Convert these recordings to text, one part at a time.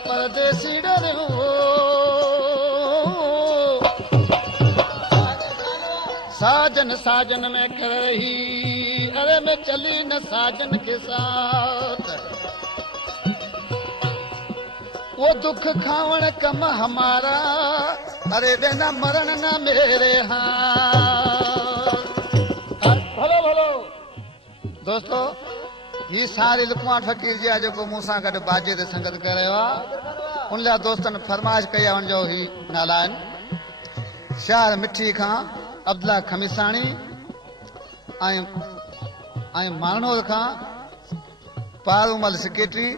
परदेसी डरियो साजन साजन में कर रही, अरे मैं चली न साजन के साथ, वो दुख खावण कम हमारा, अरे देना मरण न मेरे हाथ। भलो भलो दोस्तों, ये सारी लुकमाट फकीर जी जो मूंसां गॾु बाजे ते संगत करे हुआ, उन लाइ दोस्तनि फरमाइश कई आहे, उनजो ही नाला आहिनि शार मिठी खां अब्दुल्ला खमीसाणी ऐं मानोद खां पारूमल सेक्रेटरी,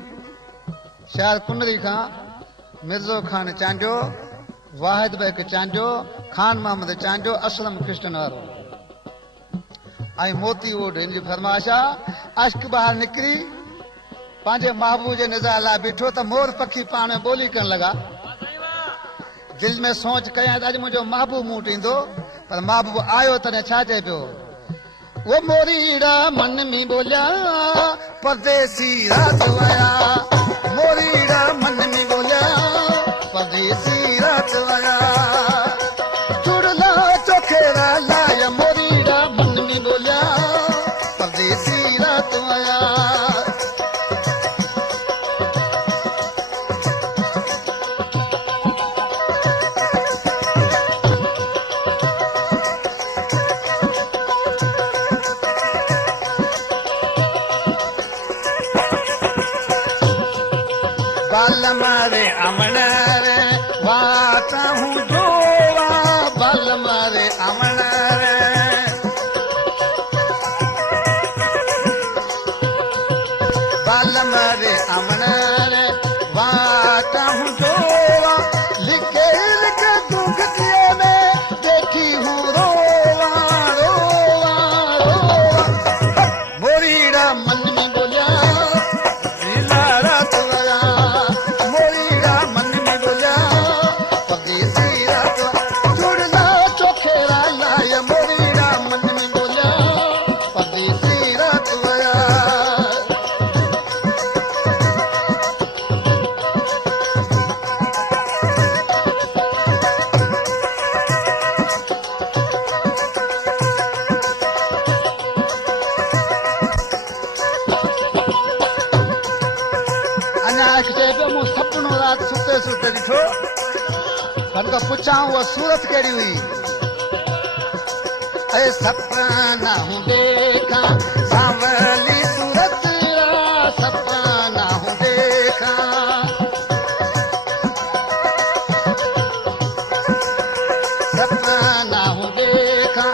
शार कुनरी खां मिर्ज़ो खान चांडियो, वाहिद बेग चांडियो, खान मोहम्मद चांडियो, असलम कृष्ण वारो ऐं मोती वोड। हिन जी फरमाइश आहे, अश्क ॿाहिरि निकिरी पंहिंजे महबूब जे निज़ार लाइ बीठो त मोर पखी पाण में ॿोली करण लॻा। दिलि में सोच कयां त अॼु मुंहिंजो महबूब मूं वटि ईंदो, पर महबूब आयो तॾहिं छा चए पियो, वो मोरीड़ा मन में बोलिया परदेसी रात वया, मोरीड़ा मन में बोलिया परदेसी रात वया, चुड़ला चोखेरा लाया, मोरीड़ा मन में बोलिया परदेसी रात वया। बल मारे अमन रे वाता हूँ जोवा, बल मारे अमन रे, बल मारे अमन रे वाता हूँ जोवा, लिखे लिखे दुख किए में देखी हूँ रोवा रोवा रोवा, मोरीड़ा मन में बोलिया रात वया, मोरीड़ा मन में बोलिया परदेसी रात, चुड़ला चोखेरा लाया, मोरीड़ा मन में बोलिया परदेसी रात वया। मूं सपनो रात सुते सुते ॾिठो, पर पुछां उहा सूरत कहिड़ी हुई, ऐं सपना हूं देखा सांवली सूरत, सपना हूं देखा, सपना हूं देखा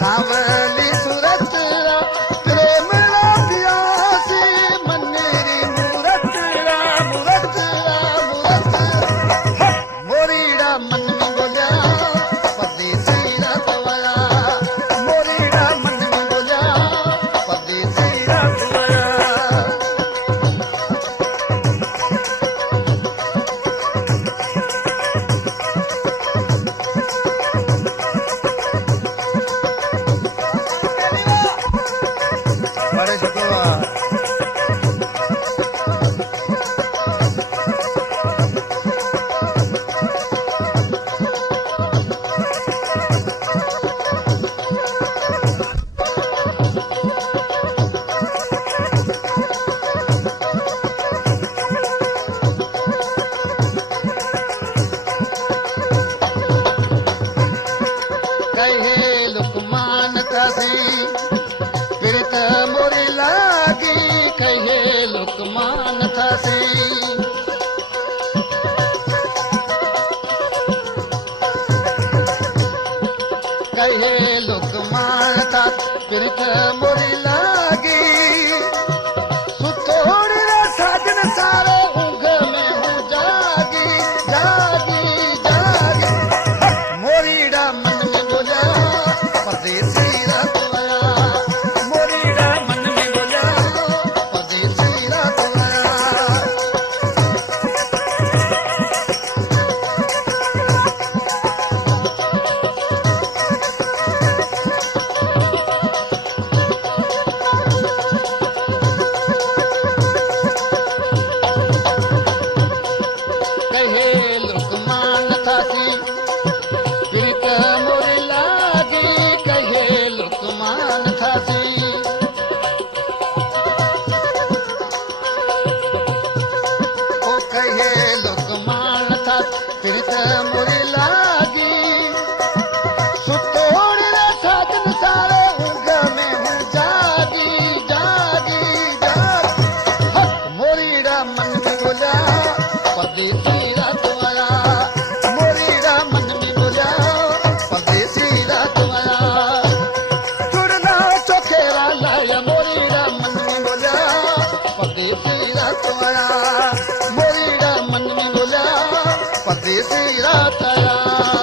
सांवली सूरत, प्रेम राधियासी मनेरी मूरत मूरत मूरत, मोरीड़ा मन में बोलिया परदेसी रात वया, मोरीड़ा मन में बोलिया परदेसी रात वया। बड़े सुठो आहे। कहे लुकमान कसी प्रीत मोरी लागी, कहे लुकमान थसी, कहे लुकमान था प्रीत मोरी लागी, सुतोड़ी रे साजन सारे ऊँघ में हूँ जागी जागी जागी, मोरीड़ा मन में बोलिया परदेसी रात वया, मोरीड़ा परदेसी रात आया, मोरी रा मन में बोलिया परदेसी रात आया।